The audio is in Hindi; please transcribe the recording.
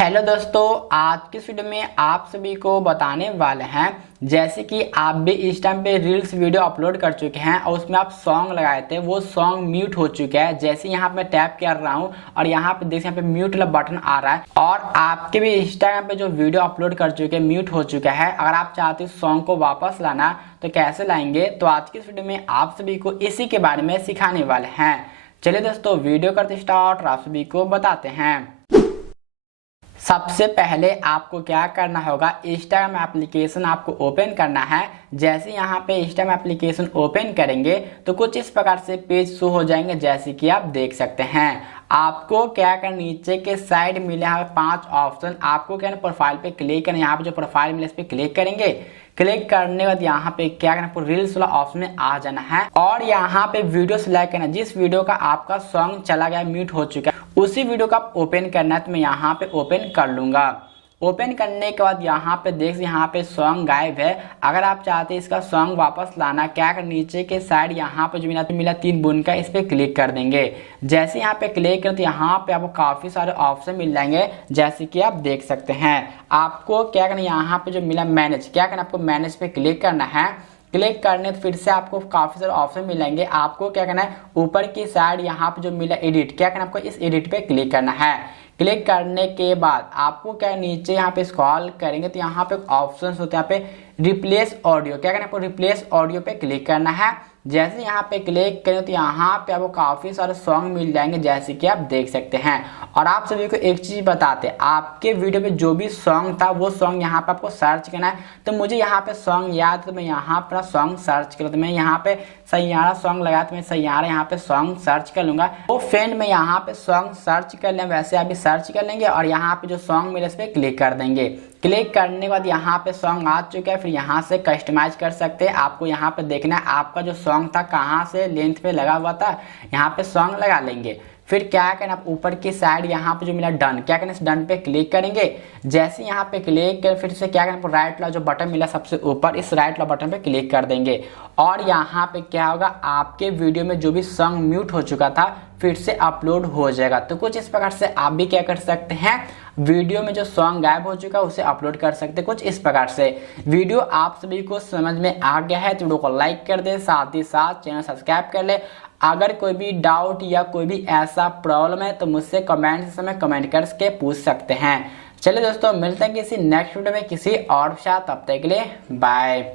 हेलो दोस्तों, आज की इस वीडियो में आप सभी को बताने वाले हैं जैसे कि आप भी इस टाइम पे रील्स वीडियो अपलोड कर चुके हैं और उसमें आप सॉन्ग लगाए थे, वो सॉन्ग म्यूट हो चुका है। जैसे यहाँ पे मैं टैप कर रहा हूँ और यहाँ पे देखिए यहाँ पे म्यूट वाला बटन आ रहा है और आपके भी इंस्टाग्राम पे जो वीडियो अपलोड कर चुके हैं म्यूट हो चुका है। अगर आप चाहते हो सॉन्ग को वापस लाना तो कैसे लाएंगे, तो आज की इस वीडियो में आप सभी को इसी के बारे में सिखाने वाले हैं। चलिए दोस्तों, वीडियो करते स्टार्ट और आप सभी को बताते हैं। सबसे पहले आपको क्या करना होगा, इंस्टाग्राम एप्लीकेशन आपको ओपन करना है। जैसे यहाँ पे इंस्टाग्राम एप्लीकेशन ओपन करेंगे तो कुछ इस प्रकार से पेज शो हो जाएंगे, जैसे कि आप देख सकते हैं। आपको क्या करना, नीचे के साइड मिले यहाँ पे 5 ऑप्शन, आपको क्या करना, प्रोफाइल पे क्लिक करना। यहाँ पे जो प्रोफाइल मिले इस पे क्लिक करेंगे। क्लिक करने के बाद यहाँ पे क्या करना, रील्स वाला ऑप्शन में आ जाना है और यहाँ पे वीडियो सिलेक्ट करना। जिस वीडियो का आपका सॉन्ग चला गया, म्यूट हो चुका है, उसी वीडियो का आप ओपन करना है। तो मैं यहाँ पे ओपन कर लूंगा। ओपन करने के बाद यहाँ पे देख, यहाँ पे सॉन्ग गायब है। अगर आप चाहते हैं इसका सॉन्ग वापस लाना, क्या कर, नीचे के साइड यहाँ पे जो मिला 3 बूंद का, इस पे क्लिक कर देंगे। जैसे यहाँ पे क्लिक करते यहाँ पे आपको काफी सारे ऑप्शन मिल जाएंगे, जैसे कि आप देख सकते हैं। आपको क्या करना, यहाँ पे जो मिला मैनेज, क्या करना, आपको मैनेज पे क्लिक करना है। क्लिक करने तो फिर से आपको काफी सारे ऑप्शन मिलेंगे। आपको क्या करना है, ऊपर की साइड यहाँ पे जो मिला एडिट, क्या करना, आपको इस एडिट पे क्लिक करना है। क्लिक करने के बाद आपको क्या, नीचे यहाँ पे स्क्रॉल करेंगे तो यहाँ पे ऑप्शन होते हैं, यहाँ पे रिप्लेस ऑडियो, क्या करना, आपको रिप्लेस ऑडियो पे क्लिक करना है। जैसे यहाँ पे क्लिक करें तो यहाँ पे आपको काफी सारे सॉन्ग मिल जाएंगे, जैसे कि आप देख सकते हैं। और आप सभी को एक चीज बताते हैं, आपके वीडियो पे जो भी सॉन्ग था वो सॉन्ग यहाँ पे आपको सर्च करना है। तो मुझे यहाँ पे सॉन्ग याद, तो मैं यहाँ पर सॉन्ग सर्च कर, तो मैं यहाँ पे सैयारा सॉन्ग लगाया, तो मैं सैयारा यहाँ पे सॉन्ग सर्च कर लूंगा। तो फ्रेंड मैं यहाँ पे सॉन्ग सर्च कर लें, वैसे आप भी सर्च कर लेंगे और यहाँ पे जो सॉन्ग मिले इस पर क्लिक कर देंगे। क्लिक करने के बाद यहाँ पे सॉन्ग आ चुका है। फिर यहाँ से कस्टमाइज कर सकते हैं। आपको यहाँ पे देखना है आपका जो सॉन्ग था कहाँ से लेंथ पे लगा हुआ था, यहाँ पे सॉन्ग लगा लेंगे। फिर क्या करना, आप ऊपर की साइड यहाँ पे जो मिला डन, क्या करना, इस डन पे क्लिक करेंगे। जैसे यहाँ पे क्लिक कर फिर से क्या करना, राइट वाला जो बटन मिला सबसे ऊपर, इस राइट वाला बटन पे क्लिक कर देंगे। और यहाँ पे क्या होगा, आपके वीडियो में जो भी सॉन्ग म्यूट हो चुका था फिर से अपलोड हो जाएगा। तो कुछ इस प्रकार से आप भी क्या कर सकते हैं, वीडियो में जो सॉन्ग गायब हो चुका है उसे अपलोड कर सकते हैं कुछ इस प्रकार से। वीडियो आप सभी को समझ में आ गया है तो वीडियो को लाइक कर दे, साथ ही साथ चैनल सब्सक्राइब कर ले। अगर कोई भी डाउट या कोई भी ऐसा प्रॉब्लम है तो मुझसे कमेंट समय कमेंट करके पूछ सकते हैं। चलिए दोस्तों, मिलते हैं किसी नेक्स्ट वीडियो में किसी और साथ, तब तक के लिए बाय।